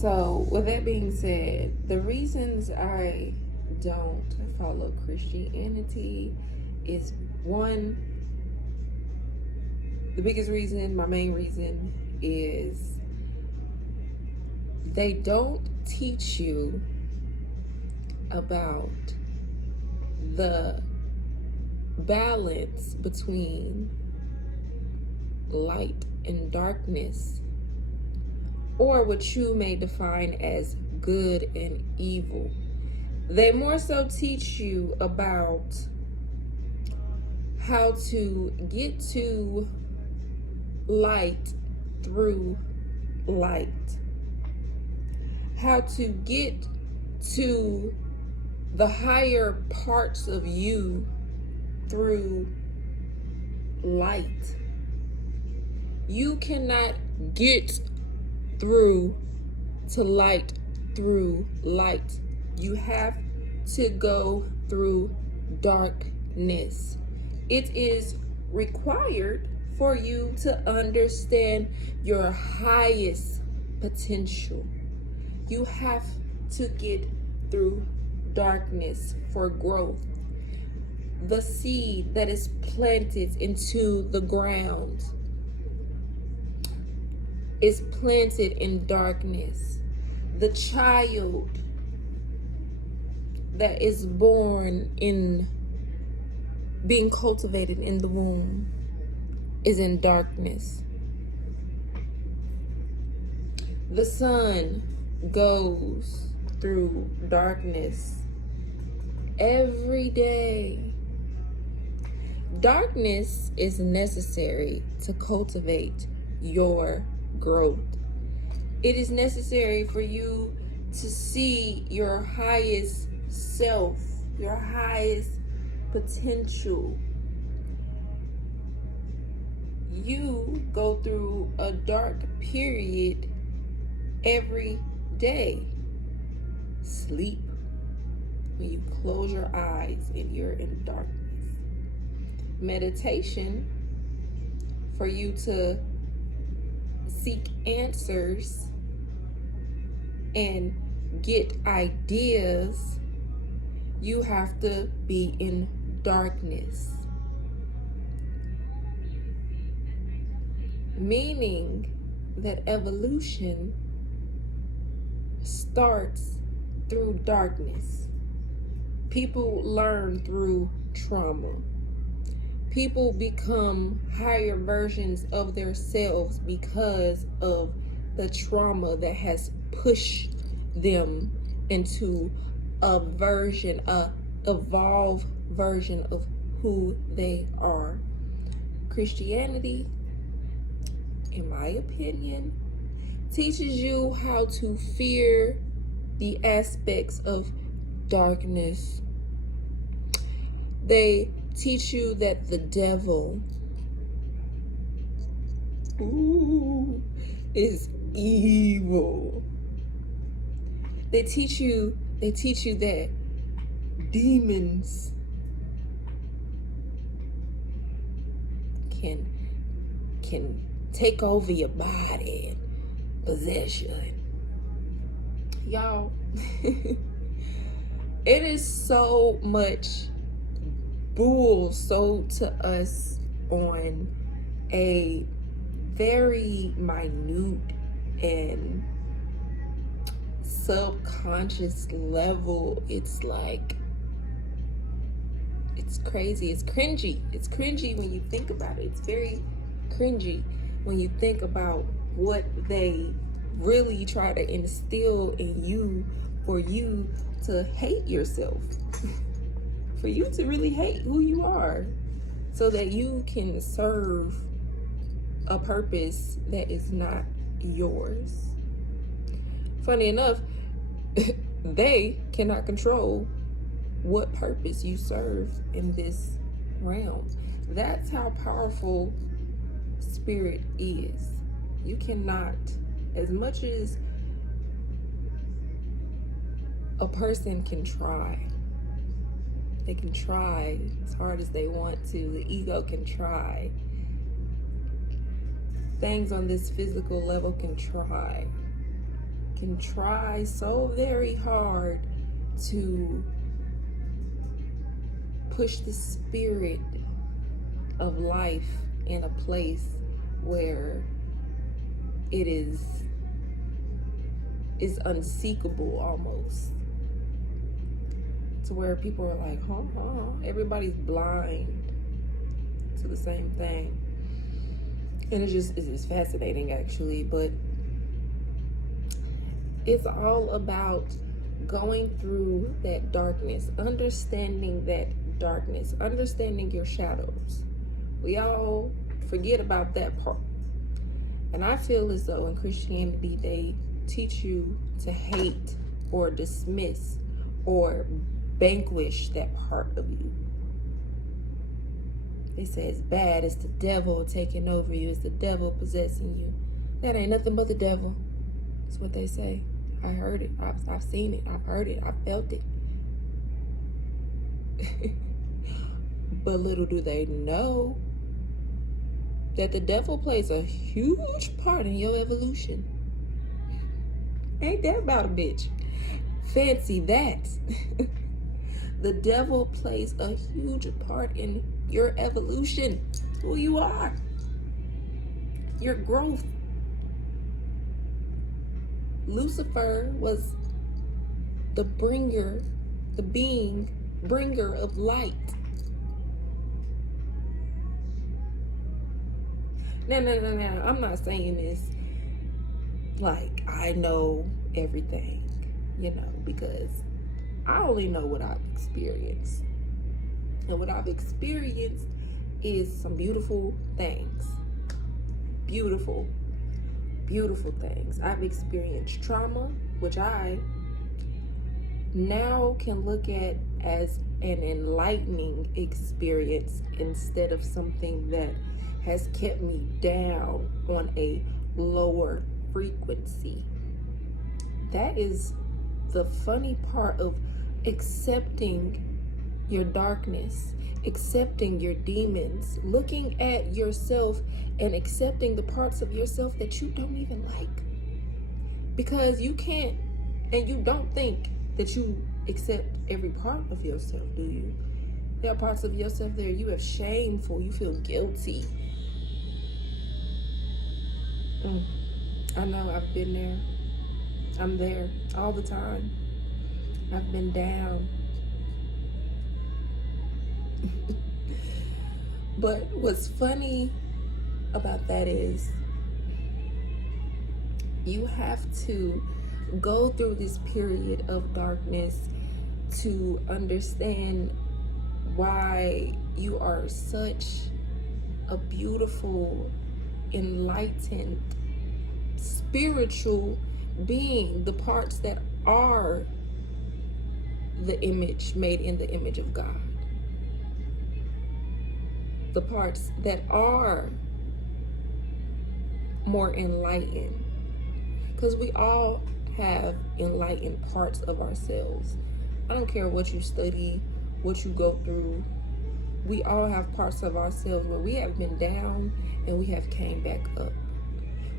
So, with that being said, the reasons I don't follow Christianity is one, the biggest reason, my main reason is they don't teach you about the balance between light and darkness, or what you may define as good and evil. They more so teach you about how to get to light through light, how to get to the higher parts of you through light. You cannot get through to light through light. You have to go through darkness. It is required for you to understand your highest potential. You have to get through darkness for growth. The seed that is planted into the ground is planted in darkness. The child that is born in being cultivated in the womb is in darkness. The sun goes through darkness every day. Darkness is necessary to cultivate your growth. It is necessary for you to see your highest self, your highest potential. You go through a dark period every day. Sleep when you close your eyes and you're in darkness. Meditation for you to seek answers and get ideas. You have to be in darkness. Meaning that evolution starts through darkness. People learn through trauma. People become higher versions of themselves because of the trauma that has pushed them into a evolved version of who they are. Christianity, in my opinion, teaches you how to fear the aspects of darkness. They teach you that the devil is evil. They teach you that demons can take over your body and possess you. Y'all, it is so much bull sold to us on a very minute and subconscious level. It's like, it's crazy. It's cringy. It's cringy when you think about it. It's very cringy when you think about what they really try to instill in you for you to hate yourself. For you to really hate who you are so that you can serve a purpose that is not yours. Funny enough, they cannot control what purpose you serve in this realm. That's how powerful spirit is. You cannot, as much as a person can try, they can try as hard as they want to. The ego can try. Things on this physical level can try. can try so very hard to push the spirit of life in a place where it is unseekable almost, to where people are like, everybody's blind to the same thing. And it's fascinating actually, but it's all about going through that darkness, understanding that darkness, understanding your shadows. We all forget about that part. And I feel as though in Christianity, they teach you to hate or dismiss or vanquish that part of you. They say it's bad, it's the devil taking over you, it's the devil possessing you. That ain't nothing but the devil. That's what they say. I heard it, I've seen it, I've heard it, I've felt it. But little do they know that the devil plays a huge part in your evolution. Ain't that about a bitch? Fancy that. The devil plays a huge part in your evolution, who you are, your growth. Lucifer was the bringer of light. No, I'm not saying this like I know everything, because I only know what I've experienced. And what I've experienced is some beautiful things. Beautiful things. I've experienced trauma, which I now can look at as an enlightening experience instead of something that has kept me down on a lower frequency. That is the funny part of accepting your darkness, accepting your demons, looking at yourself and accepting the parts of yourself that you don't even like. Because you can't, and you don't think that you accept every part of yourself, do you? There are parts of yourself there you have shameful, you feel guilty. I know, I've been there. I'm there all the time. I've been down. But what's funny about that is you have to go through this period of darkness to understand why you are such a beautiful, enlightened, spiritual being, the parts that are the image, made in the image of God. The parts that are more enlightened. Because we all have enlightened parts of ourselves. I don't care what you study, what you go through. We all have parts of ourselves where we have been down and we have came back up.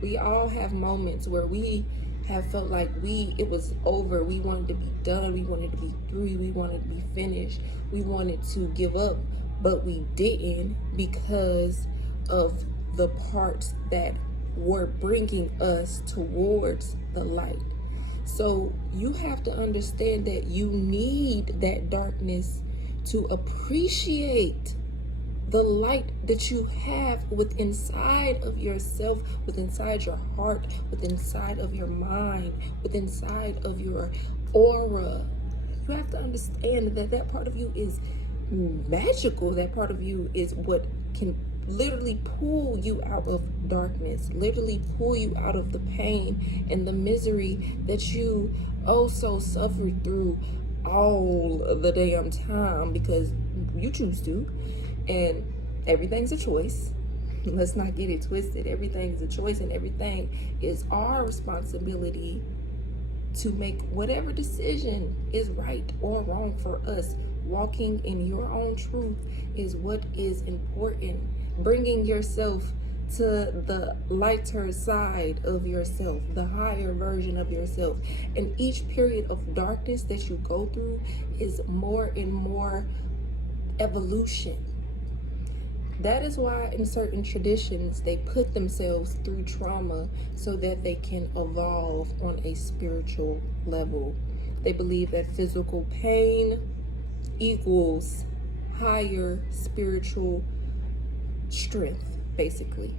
We all have moments where we have felt like it was over. We wanted to be done. We wanted to be through. We wanted to be finished. We wanted to give up, but we didn't because of the parts that were bringing us towards the light. So you have to understand that you need that darkness to appreciate the light that you have within inside of yourself, within inside your heart, within inside of your mind, within inside of your aura. You have to understand that that part of you is magical. That part of you is what can literally pull you out of darkness, literally pull you out of the pain and the misery that you so suffered through all the damn time because you choose to. And everything's a choice. Let's not get it twisted. Everything is a choice, and everything is our responsibility to make whatever decision is right or wrong for us. Walking in your own truth is what is important. Bringing yourself to the lighter side of yourself, the higher version of yourself. And each period of darkness that you go through is more and more evolution. That is why in certain traditions they put themselves through trauma so that they can evolve on a spiritual level. They believe that physical pain equals higher spiritual strength, basically.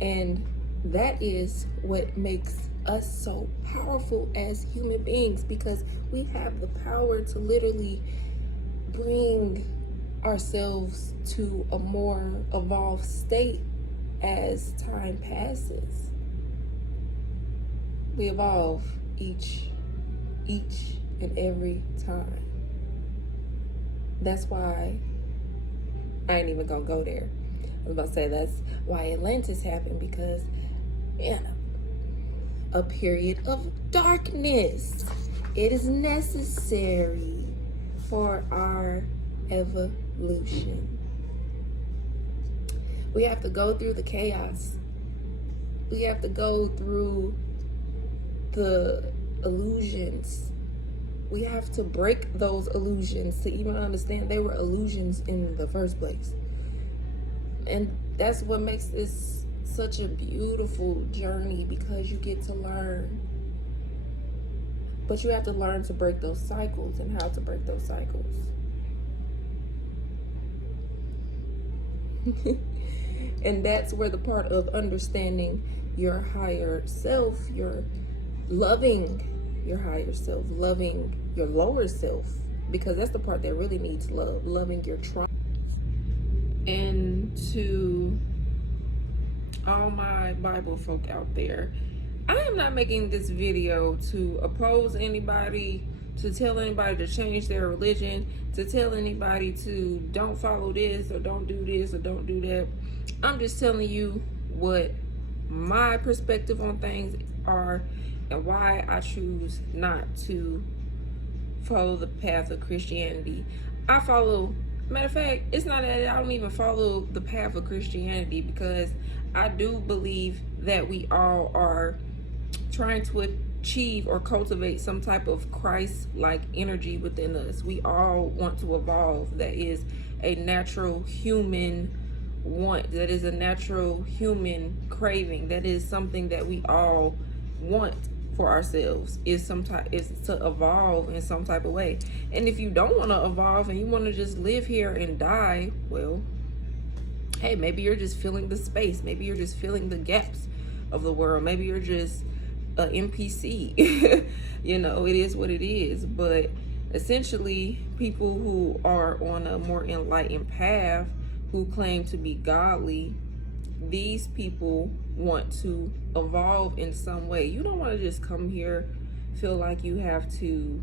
And that is what makes us so powerful as human beings, because we have the power to literally bring ourselves to a more evolved state as time passes. We evolve each and every time. That's why I ain't even gonna go there. I was about to say that's why Atlantis happened, because a period of darkness. It is necessary for our evolution. We have to go through the chaos. We have to go through the illusions. We have to break those illusions to even understand they were illusions in the first place. And that's what makes this such a beautiful journey, because you get to learn. But you have to learn to break those cycles and how to break those cycles. And that's where the part of understanding your higher self, your loving your higher self, loving your lower self, because that's the part that really needs love, loving your trauma. And to all my Bible folk out there, I am not making this video to oppose anybody, to tell anybody to change their religion, to tell anybody to don't follow this or don't do this or don't do that. I'm just telling you what my perspective on things are and why I choose not to follow the path of Christianity. Matter of fact, it's not that I don't even follow the path of Christianity, because I do believe that we all are trying to achieve or cultivate some type of Christ-like energy within us. We all want to evolve. That is a natural human want. That is a natural human craving. That is something that we all want for ourselves, is to evolve in some type of way. And if you don't want to evolve and you want to just live here and die, well, hey, maybe you're just filling the space. Maybe you're just filling the gaps of the world. Maybe you're just a NPC. You know, it is what it is. But essentially, people who are on a more enlightened path, who claim to be godly, these people want to evolve in some way. You don't want to just come here, feel like you have to,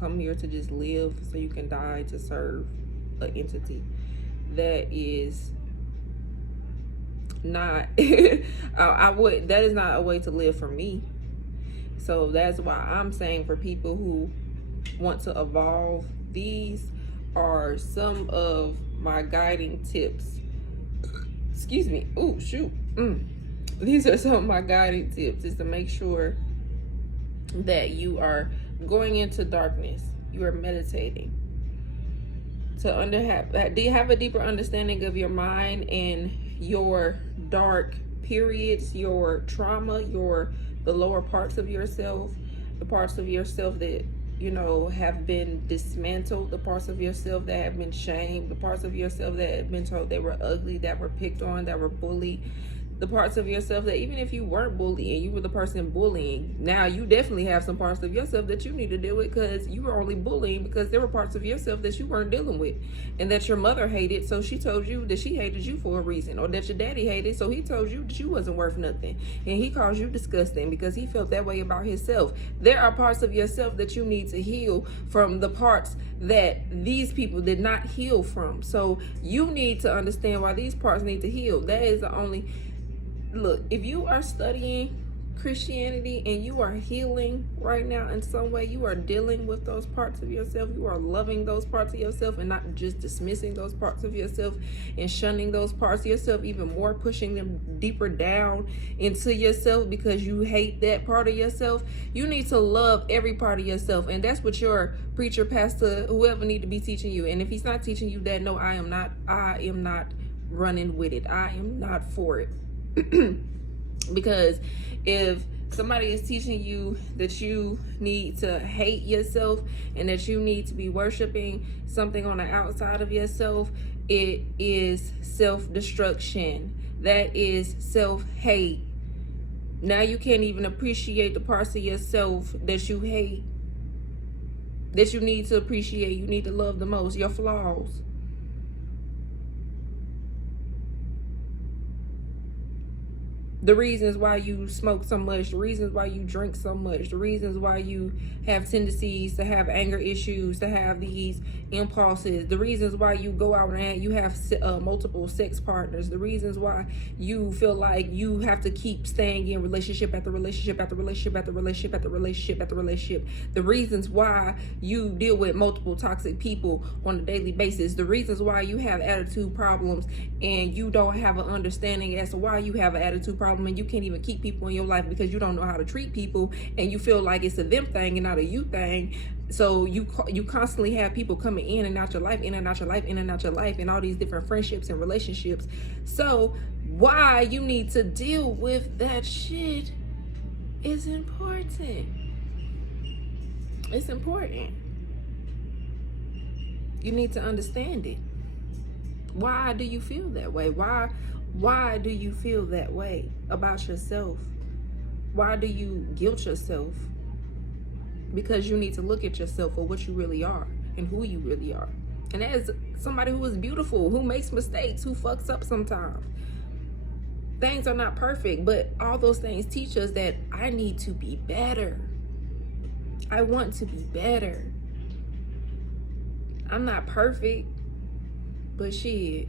come here to just live so you can die to serve an entity. That is not, that is not a way to live for me. So that's why I'm saying, for people who want to evolve, these are some of my guiding tips. Excuse me. Oh, shoot. These are some of my guiding tips, is to make sure that you are going into darkness. You are meditating. Do you have a deeper understanding of your mind and your dark periods, your trauma, the lower parts of yourself, the parts of yourself that have been dismantled, the parts of yourself that have been shamed, the parts of yourself that have been told they were ugly, that were picked on, that were bullied, the parts of yourself that even if you weren't bullying, you were the person bullying. Now you definitely have some parts of yourself that you need to deal with, because you were only bullying because there were parts of yourself that you weren't dealing with, and that your mother hated, so she told you that she hated you for a reason, or that your daddy hated, so he told you that you wasn't worth nothing, and he calls you disgusting because he felt that way about himself. There are parts of yourself that you need to heal from, the parts that these people did not heal from. So you need to understand why these parts need to heal. That is the only... Look, if you are studying Christianity and you are healing right now in some way, you are dealing with those parts of yourself, you are loving those parts of yourself and not just dismissing those parts of yourself and shunning those parts of yourself even more, pushing them deeper down into yourself because you hate that part of yourself. You need to love every part of yourself, and that's what your preacher, pastor, whoever need to be teaching you. And if he's not teaching you that, no, I am not running with it. I am not for it. Because if somebody is teaching you that you need to hate yourself and that you need to be worshiping something on the outside of yourself, it is self-destruction. That is self-hate. Now you can't even appreciate the parts of yourself that you hate, that you need to appreciate, you need to love the most, your flaws. The reasons why you smoke so much, the reasons why you drink so much, the reasons why you have tendencies to have anger issues, to have these impulses, the reasons why you go out and you have multiple sex partners, the reasons why you feel like you have to keep staying in relationship after relationship after relationship after relationship after relationship after relationship, the reasons why you deal with multiple toxic people on a daily basis, the reasons why you have attitude problems and you don't have an understanding as to why you have an attitude problem and you can't even keep people in your life because you don't know how to treat people and you feel like it's a them thing and not a you thing. So you constantly have people coming in and out your life, in and out your life, in and out your life, and all these different friendships and relationships. So why you need to deal with that shit is important. It's important. You need to understand it. Why do you feel that way? Why do you feel that way about yourself? Why do you guilt yourself? Because you need to look at yourself for what you really are and who you really are. And as somebody who is beautiful, who makes mistakes, who fucks up sometimes. Things are not perfect, but all those things teach us that I need to be better. I want to be better. I'm not perfect, but shit,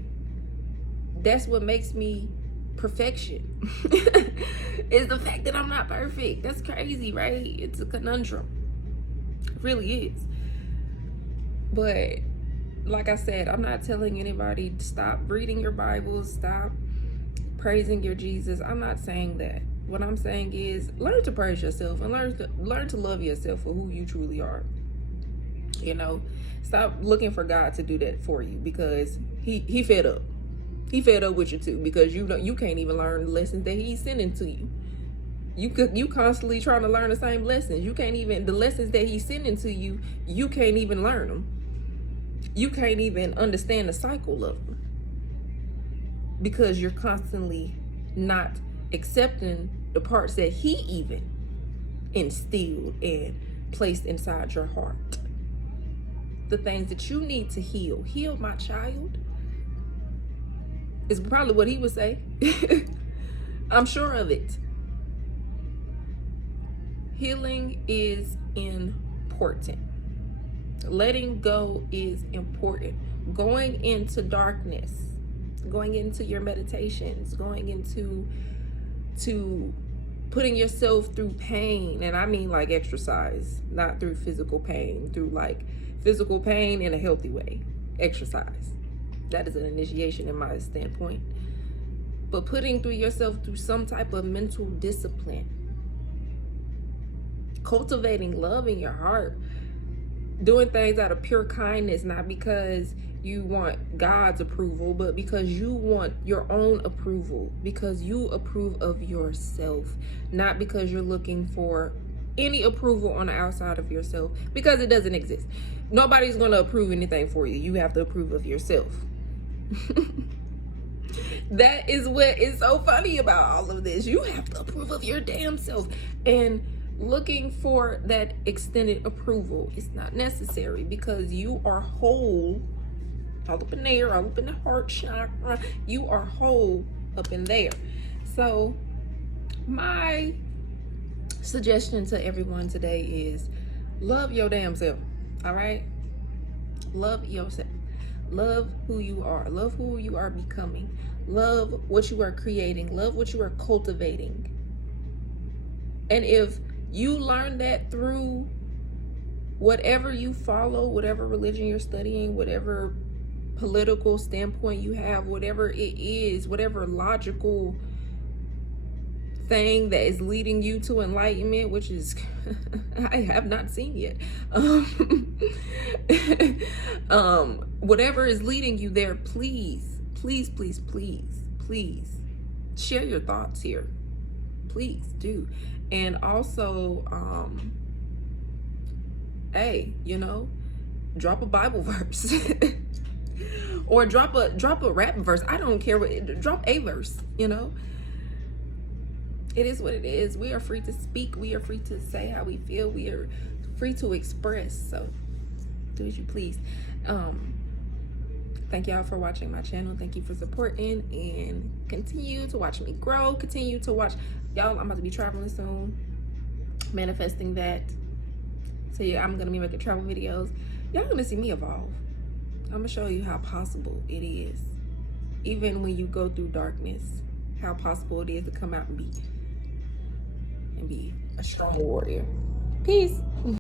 that's what makes me perfection. Is the fact that I'm not perfect. That's crazy, right? It's a conundrum. It really is. But like I said, I'm not telling anybody to stop reading your Bible, stop praising your Jesus. I'm not saying that. What I'm saying is learn to praise yourself and learn to love yourself for who you truly are. You know, stop looking for God to do that for you because he fed up. He fed up with you too because you can't even learn the lessons that he's sending to you. You constantly trying to learn the same lessons. You can't even, the lessons that he's sending to you, you can't even learn them. You can't even understand the cycle of them because you're constantly not accepting the parts that he even instilled and placed inside your heart. The things that you need to heal. Heal, my child. Is probably what he would say. I'm sure of it. Healing is important. Letting go is important. Going into darkness, going into your meditations, going into putting yourself through pain, and I mean like exercise, not through physical pain, through like physical pain in a healthy way. Exercise. That is an initiation in my standpoint. But putting through yourself through some type of mental discipline. Cultivating love in your heart. Doing things out of pure kindness, not because you want God's approval, but because you want your own approval. Because you approve of yourself. Not because you're looking for any approval on the outside of yourself. Because it doesn't exist. Nobody's going to approve anything for you. You have to approve of yourself. That is what is so funny about all of this. You have to approve of your damn self. And looking for that extended approval is not necessary because you are whole. All up in there, all up in the heart chakra. You are whole up in there. So my suggestion to everyone today is love your damn self. All right? Love yourself. Love who you are. Love who you are becoming. Love what you are creating. Love what you are cultivating. And if you learn that through whatever you follow, whatever religion you're studying, whatever political standpoint you have, whatever it is, whatever logical thing that is leading you to enlightenment, which is I have not seen yet, whatever is leading you there, please, please, please, please, please share your thoughts here. Please do. And also, hey, you know, drop a Bible verse or drop a rap verse. I don't care what, drop a verse, you know. It is what it is. We are free to speak. We are free to say how we feel. We are free to express. So do as you please. Thank y'all for watching my channel. Thank you for supporting, and continue to watch me grow. Continue to watch. Y'all, I'm about to be traveling soon. Manifesting that. So yeah, I'm going to be making travel videos. Y'all going to see me evolve. I'm going to show you how possible it is. Even when you go through darkness, how possible it is to come out and be a strong warrior. Peace.